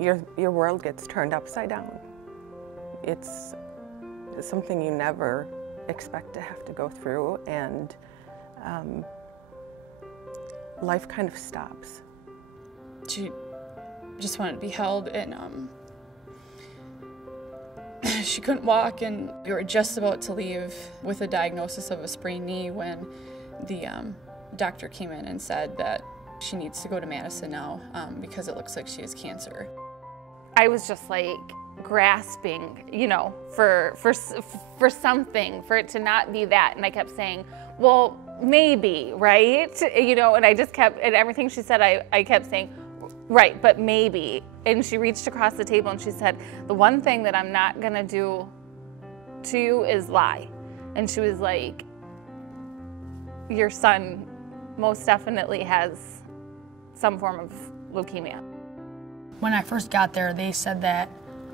your world gets turned upside down. It's something you never expect to have to go through, and life kind of stops. She just wanted to be held, and she couldn't walk, and we were just about to leave with a diagnosis of a sprained knee when the doctor came in and said that she needs to go to Madison now because it looks like she has cancer. I was just like grasping, you know, for something, for it to not be that. And I kept saying, well, maybe, right? You know, and I just kept, and everything she said, I kept saying, right, but maybe. And she reached across the table and she said, the one thing that I'm not gonna do to you is lie. And she was like, your son most definitely has some form of leukemia. When I first got there, they said that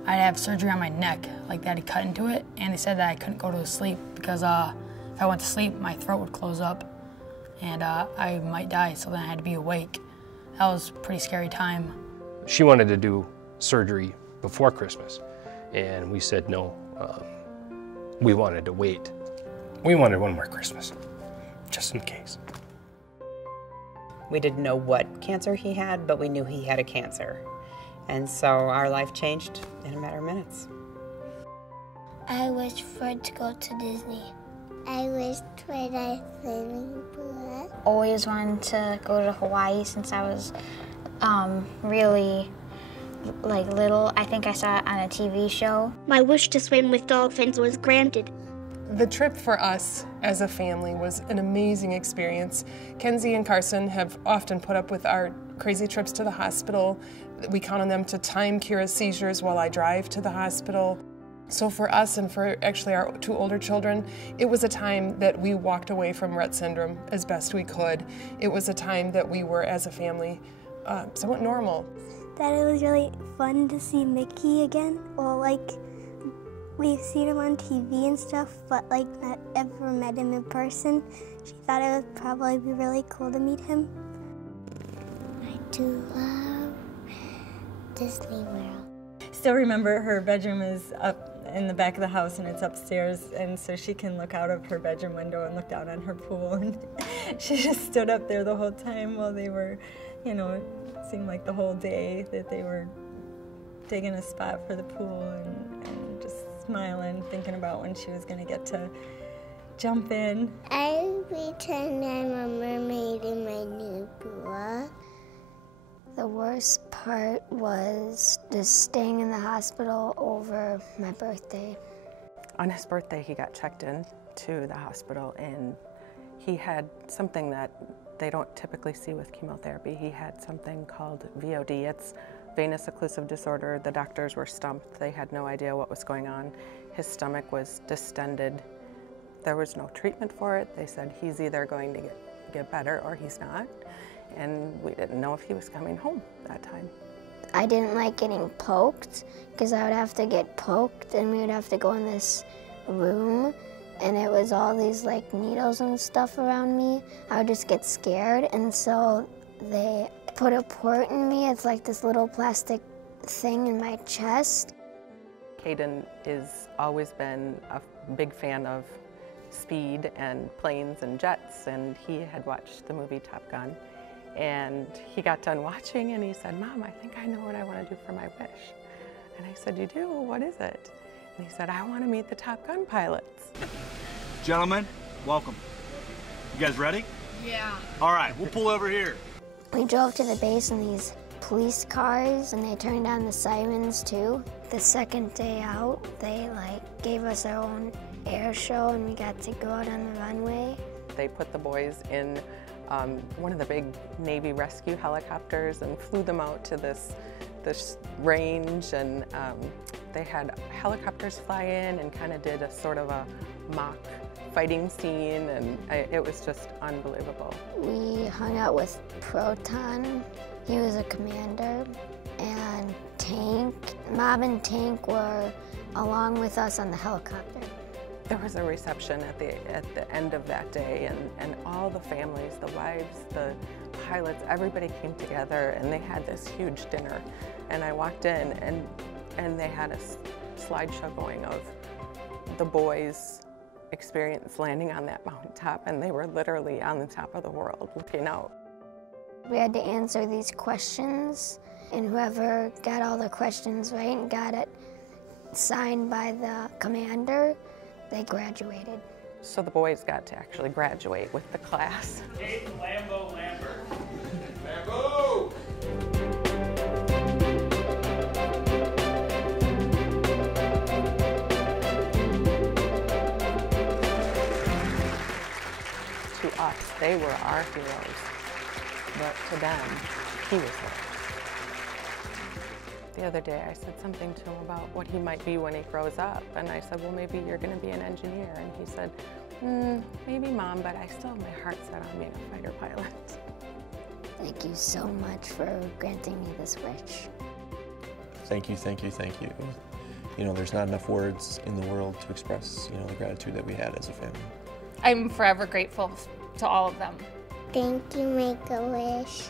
I'd have surgery on my neck, like that had cut into it, and they said that I couldn't go to sleep because if I went to sleep, my throat would close up and I might die, so then I had to be awake. That was a pretty scary time. She wanted to do surgery before Christmas, and we said no. We wanted to wait. We wanted one more Christmas, just in case. We didn't know what cancer he had, but we knew he had a cancer. And so our life changed in a matter of minutes. I wished for it to go to Disney. I wished for a swimming pool. Always wanted to go to Hawaii since I was really little. I think I saw it on a TV show. My wish to swim with dolphins was granted. The trip for us as a family was an amazing experience. Kenzie and Carson have often put up with our crazy trips to the hospital. We count on them to time Kira's seizures while I drive to the hospital. So for us and for actually our two older children, it was a time that we walked away from Rett syndrome as best we could. It was a time that we were, as a family, somewhat normal. That it was really fun to see Mickey again. Well, we've seen him on TV and stuff, but not ever met him in person. She thought it would probably be really cool to meet him. I do love Disney World. Still remember her bedroom is up in the back of the house and it's upstairs, and so she can look out of her bedroom window and look down on her pool, and she just stood up there the whole time while they were, it seemed like the whole day that they were digging a spot for the pool and just smiling, thinking about when she was going to get to jump in. I pretend I'm a mermaid in my new pool. The worst part was just staying in the hospital over my birthday. On his birthday, he got checked in to the hospital, and he had something that they don't typically see with chemotherapy. He had something called VOD. It's venous occlusive disorder. The doctors were stumped. They had no idea what was going on. His stomach was distended. There was no treatment for it. They said he's either going to get better or he's not. And we didn't know if he was coming home that time. I didn't like getting poked because I would have to get poked and we would have to go in this room and it was all these needles and stuff around me. I would just get scared, and so they put a port in me. It's like this little plastic thing in my chest. Caden has always been a big fan of speed and planes and jets, and he had watched the movie Top Gun. And he got done watching and he said, "Mom, I think I know what I want to do for my wish." And I said, "You do? What is it?" And he said, "I want to meet the Top Gun pilots." Gentlemen, welcome. You guys ready? Yeah. All right, we'll pull over here. We drove to the base in these police cars and they turned on the sirens too. The second day out, they gave us our own air show and we got to go out on the runway. They put the boys in one of the big Navy rescue helicopters and flew them out to this range, and they had helicopters fly in and kind of did a sort of a mock fighting scene, and it was just unbelievable. We hung out with Proton. He was a commander, and Tank. Mob and Tank were along with us on the helicopter. There was a reception at the end of that day, and all the families, the wives, the pilots, everybody came together, and they had this huge dinner. And I walked in, and they had a slideshow going of the boys' experience landing on that mountaintop, and they were literally on the top of the world looking out. We had to answer these questions, and whoever got all the questions right and got it signed by the commander, they graduated. So the boys got to actually graduate with the class. Kate Lambo Lambert. Lambo! To us, they were our heroes, but to them, he was there. The other day I said something to him about what he might be when he grows up, and I said, well, maybe you're going to be an engineer, and he said, maybe, Mom, but I still have my heart set on being a fighter pilot. Thank you so much for granting me this wish. Thank you, thank you, thank you. You know, there's not enough words in the world to express, you know, the gratitude that we had as a family. I'm forever grateful to all of them. Thank you, Make-A-Wish.